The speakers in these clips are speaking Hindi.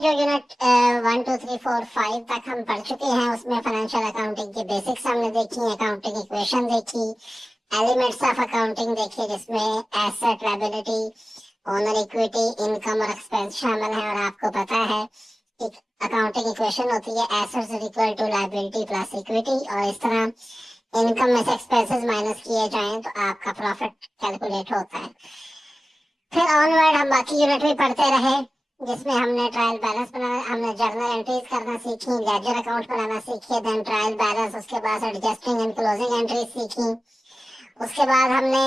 जो यूनिट 1 2 3 4 5 तक हम पढ़ चुके हैं, उसमें फाइनेंशियल अकाउंटिंग की बेसिक्स हमने देखी, अकाउंटिंग इक्वेशन देखी, एलिमेंट्स ऑफ अकाउंटिंग देखी, जिसमें asset, liability, owner equity, income और एक्सपेंस शामिल है। और आपको पता है कि अकाउंटिंग इक्वेशन होती है assets equal to liability plus equity, और इस तरह इनकम में से एक्सपेंसेस माइनस किए जाएं तो आपका प्रॉफिट कैलकुलेट होता है। फिर ऑनवर्ड हम बाकी यूनिट भी पढ़ते रहे, जिसमें हमने ट्रायल बैलेंस बनाना, हमने जर्नल एंट्रीज करना सीखी, लेजर अकाउंट बनाना सीखे, देन ट्रायल बैलेंस, उसके बाद एडजस्टिंग एंड क्लोजिंग एंट्रीज सीखी। उसके बाद हमने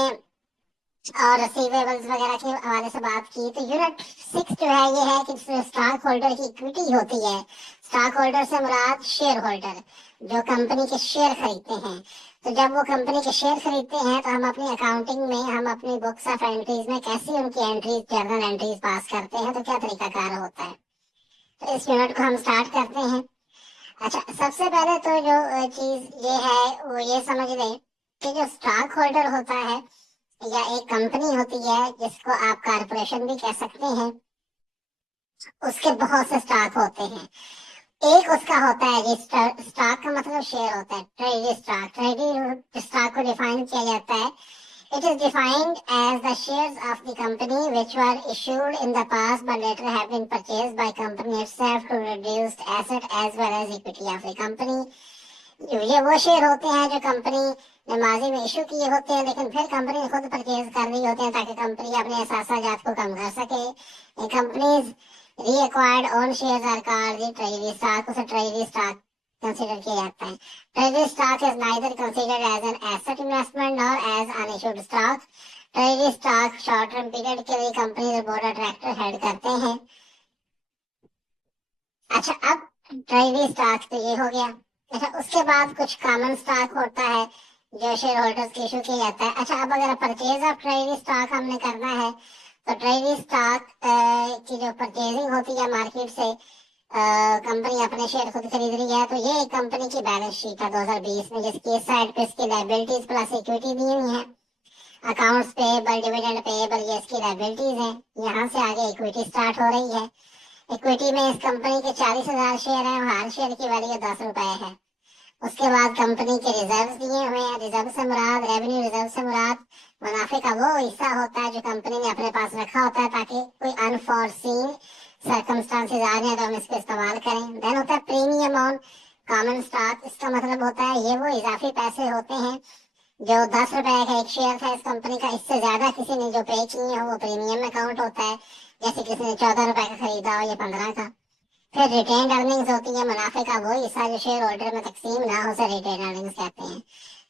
और रिसीवेबल्स वगैरह के हवाले से बात की। तो यूनिट 6 जो है ये है कि स्टॉक होल्डर की इक्विटी होती है। स्टॉक होल्डर से मुराद शेयर होल्डर, जो कंपनी के शेयर खरीदते हैं। तो जब वो कंपनी के शेयर खरीदते हैं तो हम अपनी अकाउंटिंग में, हम अपनी बुक्स ऑफ एंट्रीज में कैसी उनकी एंट्रीज, जर्नल एंट्रीज पास करते हैं, तो क्या तरीकाकार होता है। तो इस यूनिट को हम स्टार्ट करते हैं। अच्छा, सबसे पहले तो जो चीज ये है वो ये समझ लें कि जो स्टॉक होल्डर होता है या एक कंपनी होती है, जिसको आप कारपोरेशन भी कह सकते हैं, उसके बहुत से स्टॉक होते हैं। एक उसका होता है रजिस्टर स्टॉक, का मतलब शेयर होता है। ट्रेजरी स्टॉक, ट्रेजरी स्टॉक को डिफाइन किया जाता है। It is defined as the shares of the company which were issued in the past but later have been purchased by company itself to reduce asset as well as equity of the company. ये वो शेयर होते हैं जो कंपनी ने माजी में इशू किए होते हैं, लेकिन फिर कंपनी ने खुद परचेज कर रही होते हैं ताकि कंपनी अपने एहसासात को कम कर सके। Companies reacquired own shares are called the treasury stock. उसे ट्रेजरी स्टॉक कंसीडर किया जाता है। Treasury stock is neither considered as an asset investment nor as unissued stock. Treasury stock short term period के लिए company board of director head करते हैं। अच्छा, अब ट्रेजरी स्टॉक तो ये हो गया। अच्छा, उसके बाद कुछ कॉमन स्टॉक होता है जो शेयर होल्डर्स को इशू किया जाता है। अच्छा, अब अगर परचेज ऑफ ट्रेजरी स्टॉक हमने करना है तो ट्रेजरी स्टॉक की जो परचेजिंग होती है मार्केट से, कंपनी अपने शेयर खुद खरीद रही है, तो ये एक कंपनी की बैलेंस शीट है 2020 में, जिसकी इस साइड पे इसकी लायबिलिटीज प्लस इक्विटी दी हुई है। अकाउंट्स पेएबल, डिविडेंड पेएबल, ये इसकी लायबिलिटीज है। यहाँ से आगे इक्विटी स्टार्ट हो रही है। इक्विटी में इस कंपनी के 40,000 शेयर हैं, हर शेयर की वैल्यू 10 रुपए है। उसके बाद कंपनी के रिजर्व दिए हुए हैं। रिजर्व से मुराद, रेवेन्यू रिजर्व से मुराद मुनाफे का वो हिस्सा होता है जो कंपनी ने अपने पास रखा होता है ताकि कोई अनफॉरसीन सर्कमस्टांसेस आ जाए तो हम इसको इस्तेमाल करें। देन होता है प्रीमियम ऑन कॉमन स्टॉक। इसका मतलब होता है ये वो इजाफी पैसे होते हैं जो 10 रुपए का एक शेयर था इस कंपनी का, इससे ज्यादा किसी ने जो पे किए हो वो प्रीमियम में काउंट होता है। जैसे किसी ने 14 रुपए का खरीदा हो या 15 का। फिर रिटेन अर्निंग्स होती है, मुनाफे का वो हिस्सा जो शेयर होल्डर में तकसीम ना हो, उसे रिटेन अर्निंग्स कहते हैं।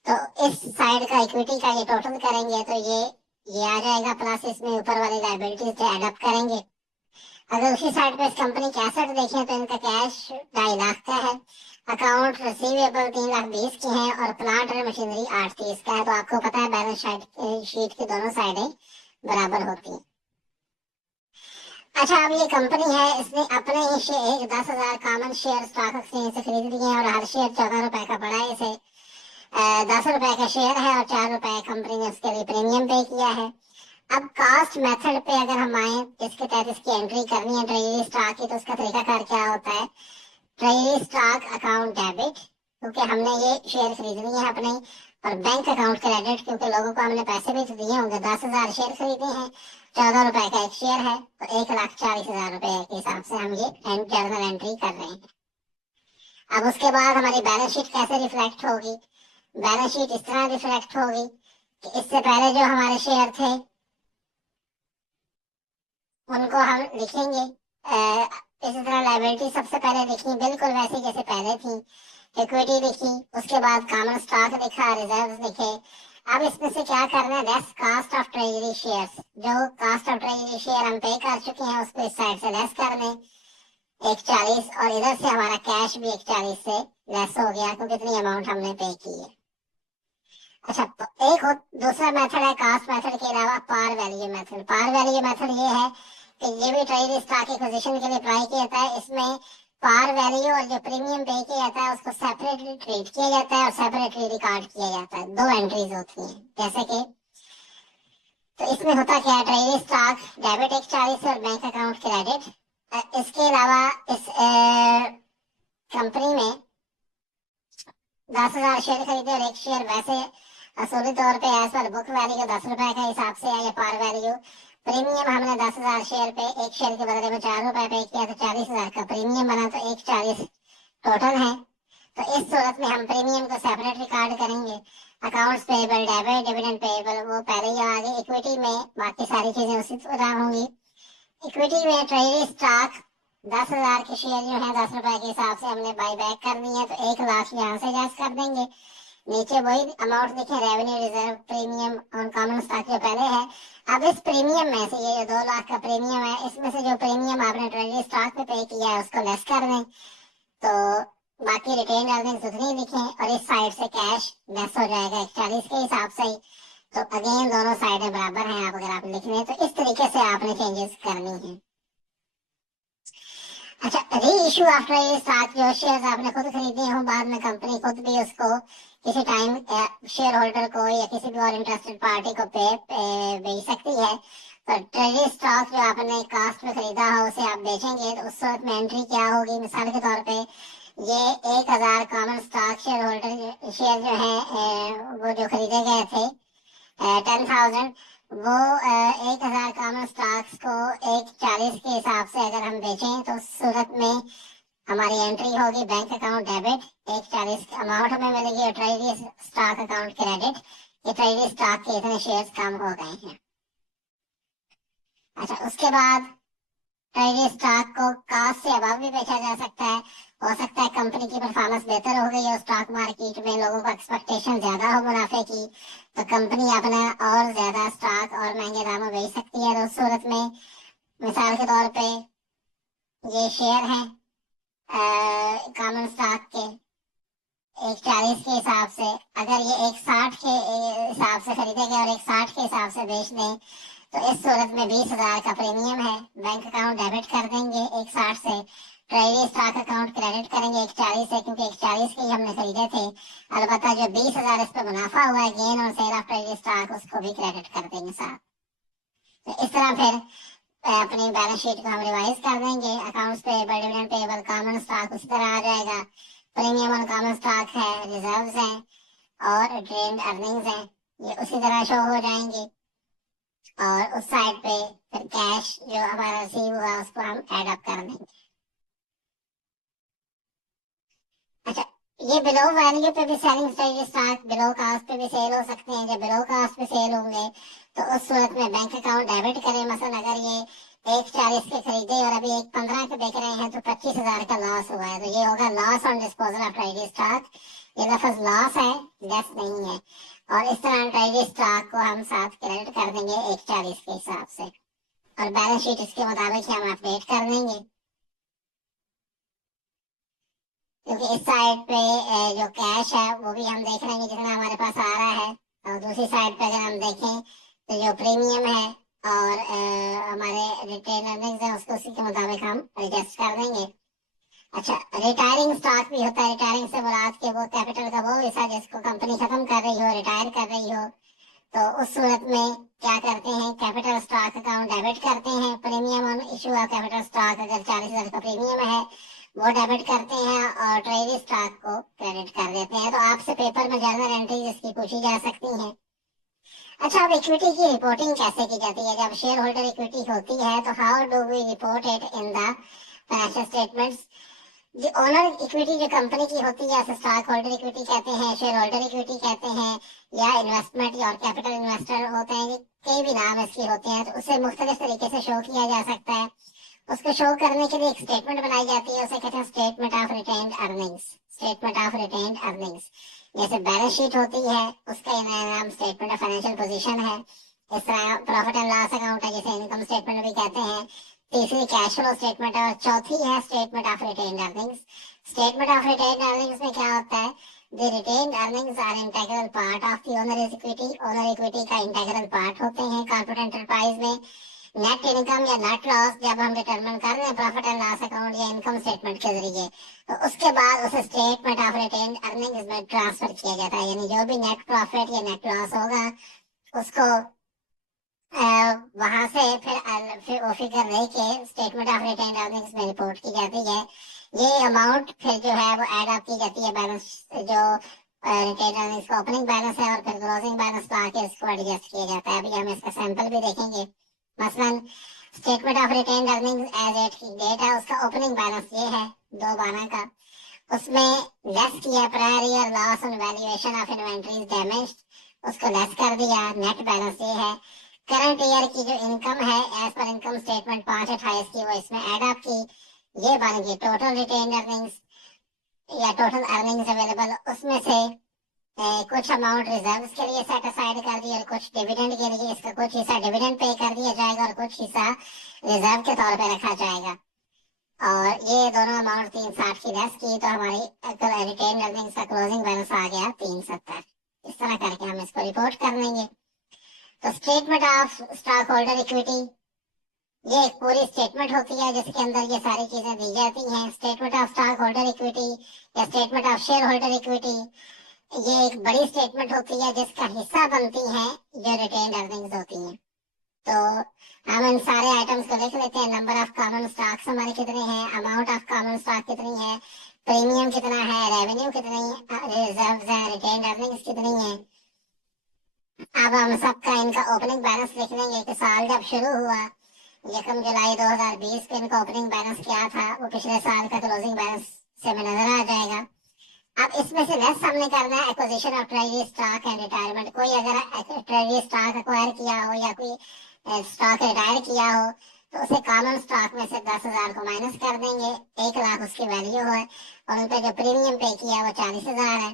तो इस साइड का इक्विटी का ये टोटल करेंगे तो ये आ जाएगा, प्लस इसमें ऊपर वाली लायबिलिटीज से एड अप करेंगे। अगर उसी साइड पे इस कंपनी के एसेट देखें तो इनका कैश 2.5 लाख का है, अकाउंट रिसीवेबल 3,20,000 के हैं, और प्लांट और मशीनरी 830 का है। तो आपको पता है बैलेंस शीट की दोनों साइडें बराबर होती हैं। अच्छा, अब ये कंपनी है, इसने अपने ही share 10,000 common share stock exchange से खरीद लिए हैं, और हर शेयर 14 रुपए का पड़ा है। इसे 10 रुपए का शेयर है और 4 रुपए कंपनी ने उसके लिए प्रीमियम पे किया है। अब कास्ट मेथड पे अगर हम आए, इसके तहत इसकी एंट्री करनी है ट्रेजरी स्टॉक की, तो उसका तरीकाकार क्या होता है। ट्रेजरी स्टॉक अकाउंट डेबिट, क्योंकि हमने ये शेयर खरीद लिए हैं अपने, और बैंक अकाउंट क्रेडिट, क्योंकि लोगों को हमने पैसे भी तो दिए होंगे। 10,000 शेयर खरीदे हैं, 14 रुपए का एक शेयर है, तो 1,40,000 रुपए के हिसाब से हम ये जर्नल एंट्री कर रहे हैं। अब उसके बाद हमारी बैलेंस शीट कैसे रिफ्लेक्ट होगी। बैलेंस शीट इस तरह रिफ्लेक्ट होगी कि इससे पहले जो हमारे शेयर थे उनको हम लिखेंगे, इसी तरह लायबिलिटी सबसे पहले लिखी बिल्कुल वैसी जैसे पहले थी, इक्विटी लिखी, उसके बाद कॉमन स्टॉक लिखा, रिजर्व लिखे। अब इसमें से क्या करना है, less cost of treasury shares. जो कास्ट ऑफ ट्रेजरी शेयर हम पे कर चुके हैं उसको इस साइड से लेस कर दें 1,40, और इधर से हमारा कैश भी 1,40 से लेस हो गया क्योंकि इतनी अमाउंट हमने पे की है। अच्छा, तो दूसरा मेथड है कास्ट मेथड के अलावा par value method. Par value method ये है कि ये भी ट्रेजरी स्टॉक एक्विजिशन के लिए अप्लाई किया जाता है। इसमें पार वैल्यू और जो प्रीमियम पे किया जाता है उसको सेपरेटली ट्रीट किया जाता है और सेपरेटली रिकॉर्ड किया जाता है। दो एंट्रीज होती हैं जैसे कि, तो इसमें होता क्या है, ट्रेजरी स्टॉक डेबिट 1,40 और बैंक अकाउंट क्रेडिट इसके अलावा इस कंपनी में 10,000 शेयर खरीदे और एक शेयर वैसे असूली तौर पे एज पर बुक वैल्यू 10 रुपए के हिसाब से है या पार वैल्यू। प्रीमियम हमने 10,000 शेयर पे एक शेयर के बदले में 4 रुपए पे किया तो 40,000 का प्रीमियम बना, तो 140 टोटल है। तो इस सूरत में हम प्रीमियम को सेपरेट रिकॉर्ड करेंगे। Accounts payable, debit, dividend payable वो पहले ही आ गए। इक्विटी में बाकी सारी चीजें उसी तरह होंगी। इक्विटी में ट्रेजरी स्टॉक 10,000 के शेयर जो है 10 रुपए के हिसाब से हमने बाई बैक करनी है, तो 1 लाख यहाँ से जायज कर देंगे। नीचे वही अमाउंट देखें, revenue reserve premium on common stock जो पहले है। अब इस प्रीमियम में से ये जो 2 लाख का प्रीमियम है, इसमें से जो प्रीमियम आपने ट्रेजरी स्टॉक पे पे किया है उसको लेस कर दें, तो बाकी रिटेन अर्निंग्स उतनी दिखें। और इस साइड से कैश लेस हो जाएगा 41 के हिसाब से ही। तो अगेन दोनों साइडें बराबर हैं, आप अगर आप लिख रहे हैं तो इस तरीके से आपने चेंजेस करनी है। अच्छा, री इशू आफ्टर ये स्टॉक, जो शेयर आपने खुद खरीदे हो बाद में कंपनी खुद भी उसको किसी टाइम शेयर होल्डर को या किसी भी और इंटरेस्टेड पार्टी को बेच सकती है। तो ट्रेजरी स्टॉक जो आपने कास्ट में खरीदा हो उसे आप बेचेंगे, तो उस सूरत में एंट्री क्या होगी? मिसाल के तौर पे ये 1,000 common stock share holder share जो है वो जो खरीदे गए थे 10,000, वो 1,000 कॉमन स्टॉक्स को 140 के हिसाब से अगर हम बेचें तो उस सूरत में हमारी एंट्री होगी बैंक अकाउंट डेबिट, 140 अमाउंट हमें मिलेगी, और ट्रेजरी स्टॉक अकाउंट क्रेडिट, ये ट्रेजरी स्टॉक के इतने शेयर्स कम हो गए हैं। अच्छा, उसके बाद ट्रेजरी स्टॉक को कॉस्ट से अबव भी बेचा जा सकता है। हो सकता है कंपनी की परफॉर्मेंस बेहतर हो गई हो, स्टॉक मार्केट में लोगों को एक्सपेक्टेशन ज्यादा हो मुनाफे की, तो कंपनी अपना और ज्यादा स्टॉक और महंगे दामों बेच सकती है। तो उस सूरत में मिसाल के तौर पे ये शेयर है कॉमन स्टॉक के 140 के हिसाब से, अगर ये 160 के हिसाब से खरीदे गए और 160 के हिसाब से बेच दें, तो इस सूरत में 20,000 का प्रीमियम है। बैंक अकाउंट डेबिट कर देंगे 160 से, ट्रेजरी स्टॉक अकाउंट क्रेडिट करेंगे 140 से, क्योंकि 140 के ही हमने खरीदे थे। अलबत्ता जो 20,000 इस पे मुनाफा हुआ है गेन और सेल ऑफ ट्रेजरी स्टॉक, उसको भी क्रेडिट कर देंगे साथ। तो इस तरह फिर अपनी बैलेंस शीट को हम रिवाइज कर देंगे। Accounts payable, dividend payable, common stock उसी तरह आ जाएगा। प्रीमियम ऑन कॉमन स्टॉक है, रिजर्व्स हैं और रिटेन्ड अर्निंग्स हैं, ये उसी तरह शो हो जाएंगे। और उस साइड पे फिर कैश जो हमारा रिसीव हुआ उसको हम ऐड अप कर देंगे। अच्छा, ये बिलो वैल्यू पे भी selling stage stock below cost पे भी सेल हो सकते हैं। जब बिलो कास्ट पे सेल होंगे तो उस सूरत में बैंक अकाउंट डेबिट करें। मसलन अगर ये 140 के खरीदे और अभी 115 के बेच रहे हैं तो 25,000 का लॉस हुआ है, तो ये होगा loss on disposal of treasury stock. ये लफ्ज लॉस है, लेस नहीं है। और इस तरह ट्रेजरी स्टॉक को हम साथ क्रेडिट कर देंगे 140 के हिसाब से, और बैलेंस शीट इसके मुताबिक ही हम अपडेट कर देंगे। क्योंकि इस साइड पे जो कैश है वो भी हम देख लेंगे जितना हमारे पास आ रहा है, और दूसरी साइड पे अगर हम देखें तो जो प्रीमियम है और हमारे रिटेन अर्निंग्स है उसको उसी के मुताबिक हम एडजस्ट कर देंगे। अच्छा, रिटायरिंग स्टॉक भी होता है। रिटायरिंग से मुराद के वो कैपिटल का वो हिस्सा जिसको कंपनी खत्म कर रही हो, रिटायर कर रही हो, तो उस सूरत में क्या करते हैं, कैपिटल स्टॉक अकाउंट डेबिट करते हैं। Premium on issue of capital stock, अगर 40,000 का प्रीमियम है वो डेबिट करते हैं और ट्रेजरी स्टॉक को क्रेडिट कर देते हैं। तो आपसे पेपर में जर्नल एंट्रीज इसकी पूछी जा सकती हैं। अच्छा, अब इक्विटी की रिपोर्टिंग कैसे की जाती है? जब शेयर होल्डर इक्विटी होती है तो how do we report it in the financial statements? जो ओनर इक्विटी जो कंपनी की होती है, स्टॉक होल्डर इक्विटी कहते हैं, शेयर होल्डर इक्विटी कहते हैं, या इन्वेस्टमेंट और कैपिटल इन्वेस्टर होते हैं, कई भी नाम इसके होते हैं। तो उसे मुख्तलिफ तरीके से शो किया जा सकता है। उसको शो करने के लिए एक स्टेटमेंट बनाई जाती है, उसे कहते हैं statement of retained earnings. Statement of retained earnings जैसे बैलेंस शीट होती है उसका नाम स्टेटमेंट ऑफ फाइनेंशियल पोजीशन है। इस तरह प्रॉफिट एंड लॉस अकाउंट है जिसे इनकम स्टेटमेंट भी कहते हैं। तीसरी कैश फ्लो स्टेटमेंट है और चौथी है statement of retained earnings. Statement of retained earnings में क्या होता है? The retained earnings are integral part of the owner equity. Owner equity का इंटेग्रल पार्ट होते हैं कॉर्पोरेट एंटरप्राइज में। नेट इनकम या नेट लॉस जब हम डिटरमिन कर रहे हैं प्रॉफिट एंड लॉस अकाउंट या इनकम स्टेटमेंट के जरिए, तो उसके बाद उसे स्टेटमेंट ऑफ रिटेन्ड अर्निंग्स में ट्रांसफर किया जाता है। यानी जो भी नेट प्रॉफिट या नेट लॉस होगा उसको वहां से फिर वो फिगर लेके स्टेटमेंट ऑफ रिटेन अर्निंग्स में रिपोर्ट की जाती है। ये अमाउंट फिर जो है वो ऐड अप की जाती है बैलेंस, जो रिटेन अर्निंग्स का ओपनिंग बैलेंस है, और फिर क्लोजिंग बैलेंस ला के इसको एडजस्ट किया जाता है। अभी हम इसका सैंपल भी देखेंगे। मसलन statement of retain earnings as at की डेट है, उसका ओपनिंग बैलेंस ये है 2/12 का। उसमें लेस किया prior year loss on valuation of inventories damaged, उसको लेस कर दिया। नेट बैलेंस ये है। करंट ईयर की जो इनकम है एज पर इनकम स्टेटमेंट 5/28 की, वो इसमें ऐड अप की। ये बन गई टोटल रिटेन अर्निंग्स या टोटल अर्निंग्स अवेलेबल। उसमें से कुछ अमाउंट रिजर्व्स के लिए सेट असाइड कर दिया और कुछ डिविडेंड के लिए। इसका कुछ हिस्सा डिविडेंड पे कर दिया जाएगा और कुछ हिस्सा रिजर्व के तौर पे रखा जाएगा। और ये दोनों अमाउंट 360 की लेस की तो हमारी रिटेन अर्निंग्स का क्लोजिंग बैलेंस आ गया 370। इस तरह करके हम इसको रिपोर्ट कर लेंगे। तो statement of stock holder equity, ये एक पूरी स्टेटमेंट होती है जिसके अंदर ये सारी चीजें दी जाती हैं। Statement of stock holder equity या statement of share holder equity, ये एक बड़ी स्टेटमेंट होती है जिसका हिस्सा बनती है जो रिटेन अर्निंग्स होती हैं। तो हम इन सारे आइटम्स को लिख लेते हैं। नंबर ऑफ कॉमन स्टॉक्स हमारे कितने हैं, अमाउंट ऑफ कॉमन स्टॉक कितनी है, प्रीमियम कितना है, रेवेन्यू कितनी, रिजर्व्स है, रिटेन अर्निंग्स कितनी है। अब हम सबका इनका ओपनिंग बैलेंस लिख लेंगे कि साल जब शुरू हुआ 1 जुलाई 2020 को इनका ओपनिंग बैलेंस क्या था, वो पिछले साल का क्लोजिंग बैलेंस से में नजर आ जाएगा। अब इसमें से लेस हमने करना है acquisition of treasury stock and retirement. कोई अगर ट्रेजरी स्टॉक एक्वायर किया हो या कोई स्टॉक रिटायर किया हो तो उसे कॉमन स्टॉक में से 10,000 को माइनस कर देंगे। 1 लाख उसकी वैल्यू है और उन पर जो प्रीमियम पे किया वो 40,000 है।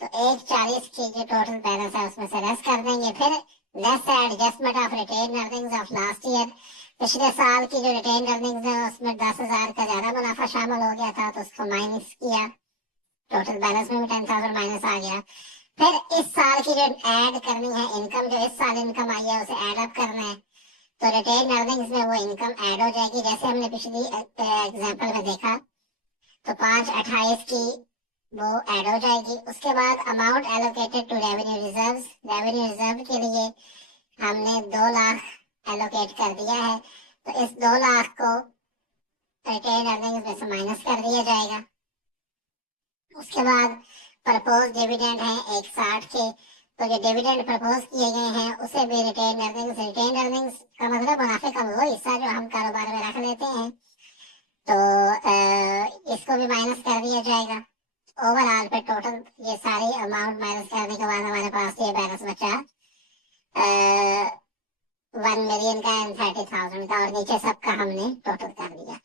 तो 1,40 की जो टोटल बैलेंस है उसमें से लेस कर देंगे। फिर less adjustment of retain earnings of last year, पिछले साल की जो रिटेन अर्निंग्स है उसमें 10,000 का ज्यादा मुनाफा शामिल हो गया था तो उसको माइनस किया। टोटल बैलेंस में भी 10,000 माइनस आ गया। फिर इस साल की जो ऐड करनी है इनकम, जो इस साल इनकम आई है उसे ऐड अप करना है। तो रिटेन अर्निंग्स में वो इनकम ऐड हो जाएगी जैसे हमने पिछली एग्जांपल में देखा। तो 5/28 की वो ऐड हो जाएगी। उसके बाद amount allocated to revenue reserve, revenue reserve के लिए हमने 2 लाख एलोकेट कर दिया है। तो इस 2 लाख को रिटेन अर्निंग्स में से माइनस कर दिया जाएगा। उसके बाद प्रपोज डिविडेंड है 160 के, तो जो डिविडेंड प्रपोज किए गए हैं उसे भी रिटेन अर्निंग्स, रिटेन अर्निंग्स का मतलब मुनाफे का वो हिस्सा जो हम कारोबार में रख लेते हैं, तो इसको भी माइनस कर दिया जाएगा। ओवरऑल पे टोटल ये सारी अमाउंट माइनस करने के बाद हमारे पास ये बैलेंस बचा 1,000,000 का एंड 30,000 का, और नीचे सबका हमने टोटल कर दिया।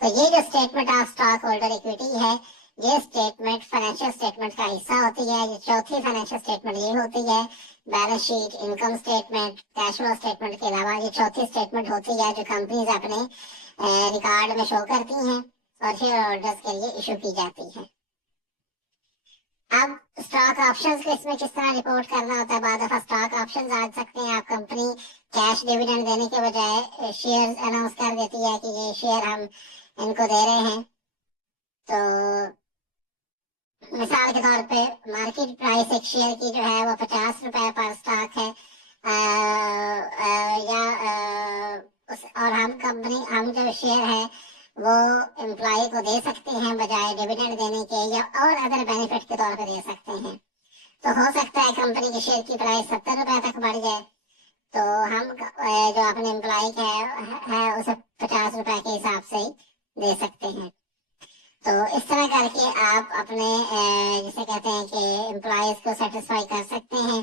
तो ये जो statement of stock holder equity है, ये स्टेटमेंट फाइनेंशियल स्टेटमेंट का हिस्सा होती है। ये चौथी फाइनेंशियल स्टेटमेंट ये होती है। Balance sheet, income statement, cash flow statement के अलावा ये चौथी स्टेटमेंट होती है जो कंपनीज अपने रिकॉर्ड में शो करती हैं और शेयर होल्डर्स के लिए इशू की जाती है। अब स्टॉक ऑप्शंस को इसमें किस तरह रिपोर्ट करना होता है। बाद दफा स्टॉक ऑप्शंस आ सकते हैं। आप कंपनी कैश डिविडेंड देने के बजाय शेयर अनाउंस कर देती है कि ये शेयर हम इनको दे रहे हैं। तो मिसाल के तौर पे मार्केट प्राइस एक शेयर की जो है वो 50 रुपए पर स्टॉक है। या और हम जो शेयर है वो एम्प्लॉय को दे सकते हैं बजाय डिविडेंड देने के, या और अदर बेनिफिट के तौर पर दे सकते हैं। तो हो सकता है कंपनी की शेयर की प्राइस 70 रुपए तक बढ़ जाए, तो हम जो अपने एम्प्लॉय है उसे 50 रुपए के हिसाब से दे सकते हैं। तो इस तरह करके आप अपने जिसे कहते हैं कि एम्प्लॉयज को सेटिस्फाई कर सकते हैं।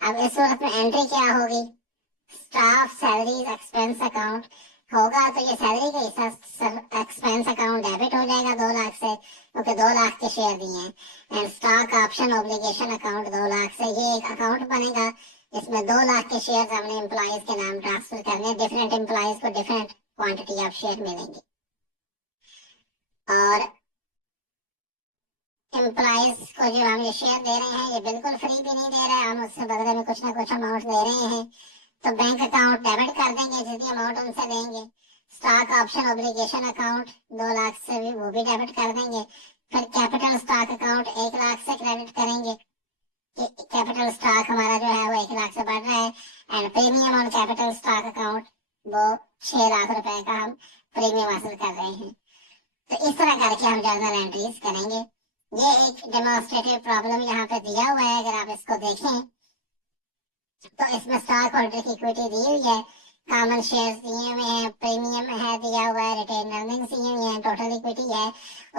अब इस सूरत में एंट्री क्या होगी, स्टाफ सैलरीज एक्सपेंस अकाउंट होगा। तो ये सैलरी का हिस्सा एक्सपेंस अकाउंट डेबिट हो जाएगा 2 लाख से, क्योंकि 2 लाख के शेयर दिए हैं। And stock option obligation account 2 lakh से, ये एक अकाउंट बनेगा इसमें 2 लाख के शेयर हमने एम्प्लॉयज के नाम ट्रांसफर करने। डिफरेंट एम्प्लॉयज को डिफरेंट क्वांटिटी ऑफ शेयर मिलेंगे और एम्प्लॉयज को जो हम ये शेयर दे रहे हैं ये बिल्कुल फ्री भी नहीं दे रहे हैं, हम उससे बदले में कुछ ना कुछ अमाउंट दे रहे हैं। तो बैंक अकाउंट डेबिट कर देंगे जितनी अमाउंट उनसे लेंगे। Stock option obligation account 2 lakh से भी वो भी डेबिट कर देंगे। फिर कैपिटल स्टॉक अकाउंट 1 लाख से क्रेडिट करेंगे। कैपिटल स्टॉक हमारा जो है वो 1 लाख से बढ़ रहा है, and premium on capital stock account वो 6 लाख रुपए का हम प्रीमियम हासिल कर रहे हैं। तो इस तरह करके हम जर्नल एंट्रीज करेंगे। ये एक डेमोन्स्ट्रेटिव प्रॉब्लम यहाँ पे दिया हुआ है, अगर आप इसको देखें तो इसमें स्टॉक होल्डर की इक्विटी दी हुई है, कॉमन शेयर्स दिए हुए हैं, प्रीमियम है दिया हुआ है, रिटेन अर्निंग्स दी हुई है, टोटल इक्विटी है।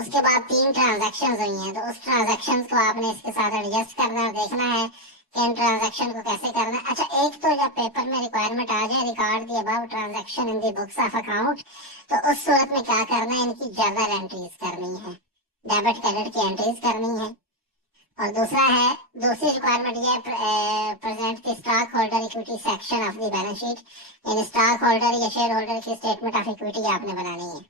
उसके बाद 3 ट्रांजैक्शंस हुई हैं, तो उस ट्रांजैक्शंस को आपने इसके साथ एडजस्ट करना और देखना है कि इन ट्रांजैक्शन को कैसे करना है। अच्छा, एक तो जब पेपर में रिक्वायरमेंट आ जाए record the above transaction in the books of account, तो उस सूरत में क्या करना है, इनकी जर्नल एंट्रीज करनी है, डेबिट क्रेडिट की एंट्रीज करनी है। और दूसरा है, दूसरी रिक्वायरमेंट ये present the stock holder equity section of the balance sheet, in stock holder या शेयर होल्डर की स्टेटमेंट ऑफ इक्विटी आपने बनानी है।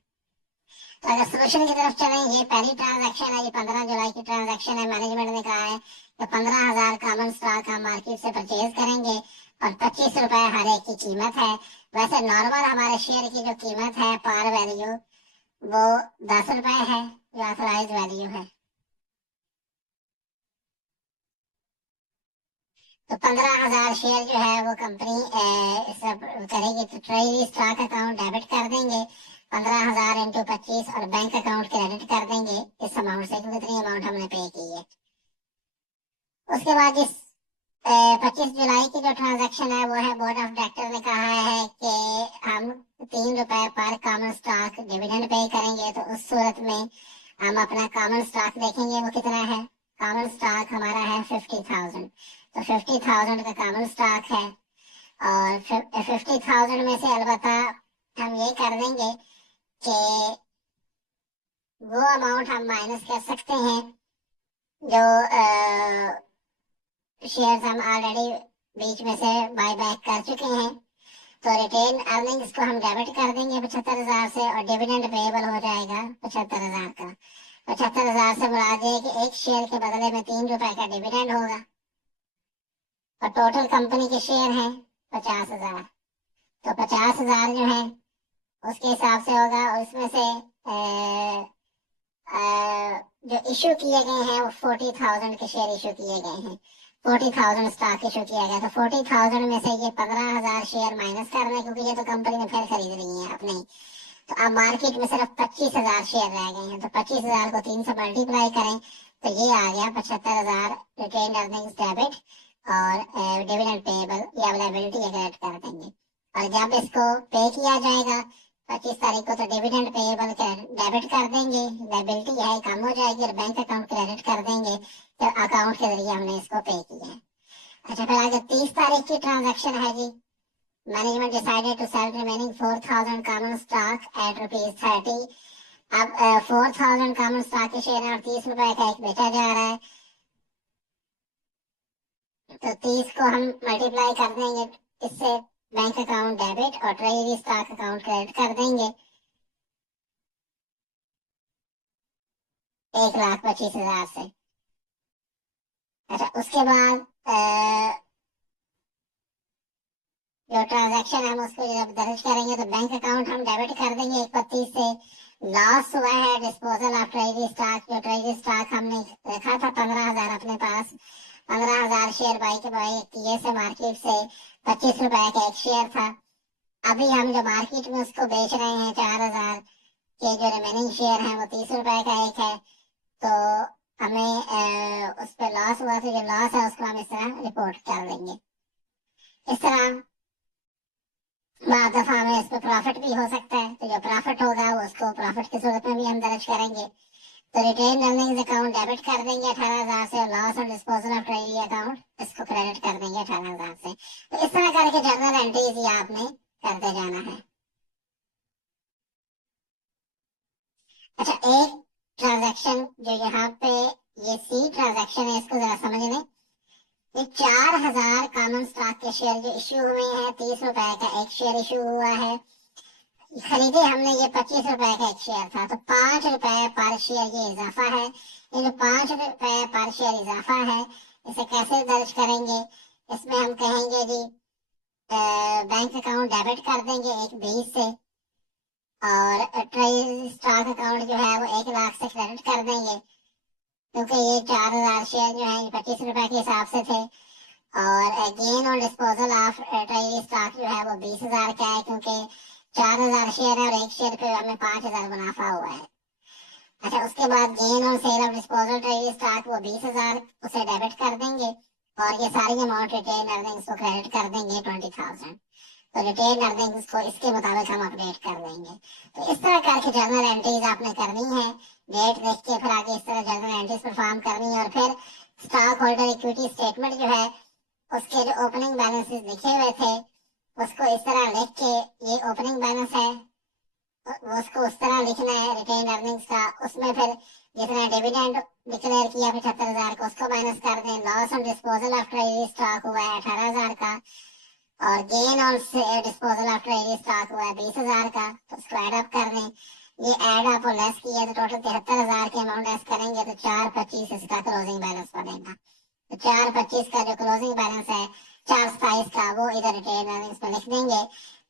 तो अगर सोल्यूशन की तरफ चलें, ये पहली ट्रांजैक्शन है, ये 15 जुलाई की ट्रांजैक्शन है। मैनेजमेंट ने कहा है कि 15,000 कॉमन स्टॉक हम मार्केट से परचेज करेंगे और 25 रुपए हर एक की कीमत है। वैसे नॉर्मल हमारे शेयर की जो कीमत है पार वैल्यू वो 10 रुपए है, जो ऑथराइज वैल्यू है। तो 15,000 शेयर जो है वो कंपनी सब करेगी, तो ट्रेजरी स्टॉक अकाउंट डेबिट कर देंगे 15,000 इंटू 25 और बैंक अकाउंट क्रेडिट कर देंगे इस अमाउंट से, क्योंकि इतनी अमाउंट हमने पे की है। उसके बाद जिस 25 जुलाई की जो ट्रांजैक्शन है वो है, बोर्ड ऑफ डायरेक्टर ने कहा है कि हम 3 रुपए पर कॉमन स्टॉक डिविडेंड पे करेंगे। तो उस सूरत में हम अपना कॉमन स्टॉक देखेंगे वो कितना है। कॉमन स्टॉक हमारा है 50,000, तो 50,000 का कॉमन स्टॉक है। और 50,000 में से अलबत्ता हम ये कर देंगे कि वो अमाउंट हम माइनस कर सकते हैं जो शेयर्स हम ऑलरेडी बीच में से बाय बैक कर चुके हैं। तो रिटेन अर्निंग्स को हम डेबिट कर देंगे 75,000 से, और डिविडेंड पेएबल हो जाएगा 75,000 का। 75,000 से मुराद ये कि एक शेयर के बदले में 3 रुपए का डिविडेंड होगा, और टोटल कंपनी के शेयर हैं 50,000। तो 50,000 जो है उसके हिसाब से होगा, और उसमें से जो इशू किए गए हैं वो 40,000 के शेयर इशू किए गए हैं, 40,000 स्टॉक इशू किया गया। तो 40,000 में से ये 15,000 शेयर माइनस करना है, क्योंकि ये तो कंपनी ने फिर खरीद रही है अपने। तो अब मार्केट में सिर्फ 25,000 शेयर रह गए हैं, तो 25,000 को 3 से मल्टीप्लाई करें तो ये आ गया 75,000 रिटेन अर्निंग्स डेबिट, और डिविडेंड पेएबल या लायबिलिटी क्रेडिट कर देंगे। और जब इसको पे किया जाएगा 25 तारीख को, तो डिविडेंड पेएबल डेबिट कर देंगे, लायबिलिटी है कम हो जाएगी, और बैंक अकाउंट क्रेडिट कर देंगे, तो अकाउंट के जरिए हमने इसको पे किया है। अच्छा, फिर आगे 30 तारीख की ट्रांजेक्शन है जी। Management decided to sell remaining 4,000 common stock at ₹30। अब 4,000 कॉमन स्टॉक के शेयर और 30 रुपए का एक बेचा जा रहा है, तो 30 को हम मल्टीप्लाई कर देंगे इससे, बैंक अकाउंट डेबिट और ट्रेजरी स्टॉक अकाउंट क्रेडिट कर देंगे 1,25,000 से। अच्छा, उसके बाद जो ट्रांजैक्शन हम उसको जब दर्ज करेंगे तो बैंक अकाउंट हम डेबिट कर देंगे 1/25 से। लॉस हुआ है डिस्पोजल ऑफ ट्रेजरी स्टॉक, जो ट्रेजरी स्टॉक हमने रखा था 15,000 अपने पास, 15,000 शेयर बाई के बाई किए से मार्केट से 25 रुपए का एक शेयर था। अभी हम जो मार्केट में उसको बेच रहे हैं 4,000 के, जो रिमेनिंग शेयर हैं वो 30 रुपए का एक है। तो हमें उस पर लॉस हुआ, तो जो लॉस है उसको हम इस तरह रिपोर्ट कर देंगे। इस तरह बाद दफा हमें इस पे प्रॉफिट भी हो सकता है, तो जो प्रॉफिट होगा वो उसको प्रॉफिट की सूरत में भी हम दर्ज करेंगे। तो रिटेन अर्निंग्स अकाउंट डेबिट कर देंगे 18,000 से, और लॉस और डिस्पोजल ऑफ ट्रेजरी अकाउंट इसको क्रेडिट कर देंगे 18,000 से। तो इस तरह करके जर्नल एंट्रीज ये आपने करते जाना है। अच्छा, एक ट्रांजैक्शन जो यहाँ पे ये सी ट्रांजैक्शन है, इसको जरा समझ लें। ये 4,000 कॉमन स्टॉक के शेयर जो इश्यू हुए हैं, 30 रुपए का एक शेयर इशू हुआ है, खरीदे हमने ये 25 रुपए का एक शेयर था, तो 5 रुपए पर शेयर ये इजाफा है। ये जो 5 रुपए पर शेयर इजाफा है, इसे कैसे दर्ज करेंगे, इसमें हम कहेंगे जी बैंक अकाउंट डेबिट कर देंगे 1/20 से, और ट्रेजरी स्टॉक अकाउंट जो है वो 1 लाख से क्रेडिट कर देंगे। क्योंकि ये 4,000 शेयर जो है 25 रुपए के हिसाब से थे। और gain on disposal of treasury stock जो है वो 20,000 का है, क्योंकि 4,000 शेयर है और एक शेयर पे हमें 5,000 मुनाफा हुआ है। अच्छा, उसके बाद gain on sale of disposal treasury stock वो 20,000 उसे डेबिट कर देंगे, और ये सारी अमाउंट रिटेन अर्निंग्स को क्रेडिट कर देंगे 20,000। तो रिटेन अर्निंग्स को इसके मुताबिक हम अपडेट कर देंगे। तो इस तरह करके जर्नल एंट्रीज आपने करनी है, डेट देख के फिर आगे इस तरह जर्नल एंट्रीज परफॉर्म करनी है। और फिर स्टॉक होल्डर इक्विटी स्टेटमेंट जो है उसके जो ओपनिंग बैलेंसेस लिखे हुए थे उसको इस तरह लिख के, ये ओपनिंग बैलेंस है, उसको उस तरह लिखना है रिटेन अर्निंग्स का। उसमें फिर जितना डिविडेंड डिक्लेयर किया 75,000 का उसको माइनस कर दें। Loss on disposal of treasury stock हुआ है 18,000 का, और gain on disposal of treasury stock हुआ है 20,000 का, तो उसको एड अप कर दें। ये एड अप और लेस किया तो टोटल 73,000 के अमाउंट लेस करेंगे तो 425 इसका क्लोजिंग बैलेंस बनेगा। तो 425 का जो क्लोजिंग बैलेंस है 427 का, वो इधर रिटेन अर्निंग्स पे लिख देंगे।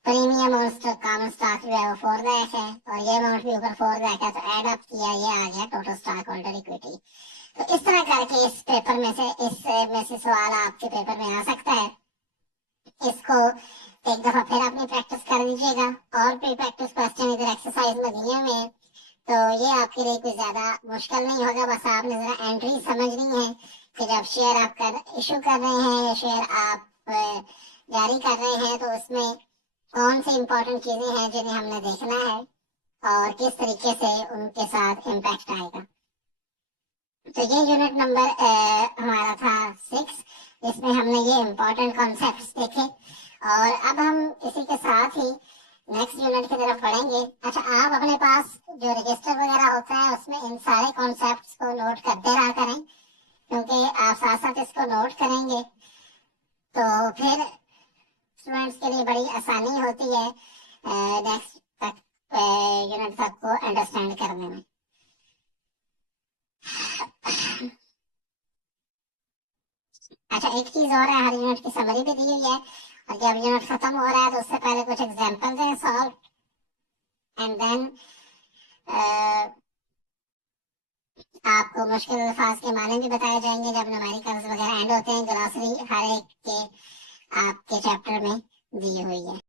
प्रीमियम ऑन कॉमन स्टॉक जो है वो 4 लाख है, और ये अमाउंट भी ऊपर 4 लाख है, तो एड अप किया ये आ गया टोटल स्टॉक होल्डर इक्विटी। तो इस तरह करके इस पेपर में से, इस में से सवाल आपके पेपर में आ सकता है। इसको एक दफा फिर अपनी प्रैक्टिस कर लीजिएगा, और भी प्रैक्टिस क्वेश्चन इधर एक्सरसाइज में दिए हुए हैं, तो ये आपके लिए कोई ज्यादा मुश्किल नहीं होगा। बस आपने जरा एंट्री समझनी है कि जब शेयर आप कर इशू कर रहे हैं, शेयर आप जारी कर रहे हैं, तो उसमें कौन सी इंपॉर्टेंट चीजें हैं जिन्हें हमने देखना है और किस तरीके से उनके साथ इम्पैक्ट आएगा। तो ये यूनिट नंबर हमारा था 6, जिसमें हमने ये इम्पोर्टेंट कॉन्सेप्ट्स देखे। और अब हम इसी के साथ ही नेक्स्ट यूनिट की तरफ बढ़ेंगे। अच्छा, आप अपने पास जो रजिस्टर वगैरह होता है उसमें इन सारे कॉन्सेप्ट्स को नोट करते रहा करें, क्योंकि आप साथ साथ इसको नोट करेंगे तो फिर स्टूडेंट्स के लिए बड़ी आसानी होती है नेक्स्ट तक यूनिट तक को अंडरस्टैंड करने में। अच्छा, एक चीज और है, हर यूनिट की समरी भी दी हुई है, और जब यूनिट खत्म हो रहा है तो उससे पहले कुछ एग्जांपल्स हैं सॉल्व, एंड देन आपको मुश्किल अल्फाज के माने भी बताए जाएंगे जब न्यूमेरिकल्स वगैरह एंड होते हैं। ग्लॉसरी हर एक के आपके चैप्टर में दी हुई है।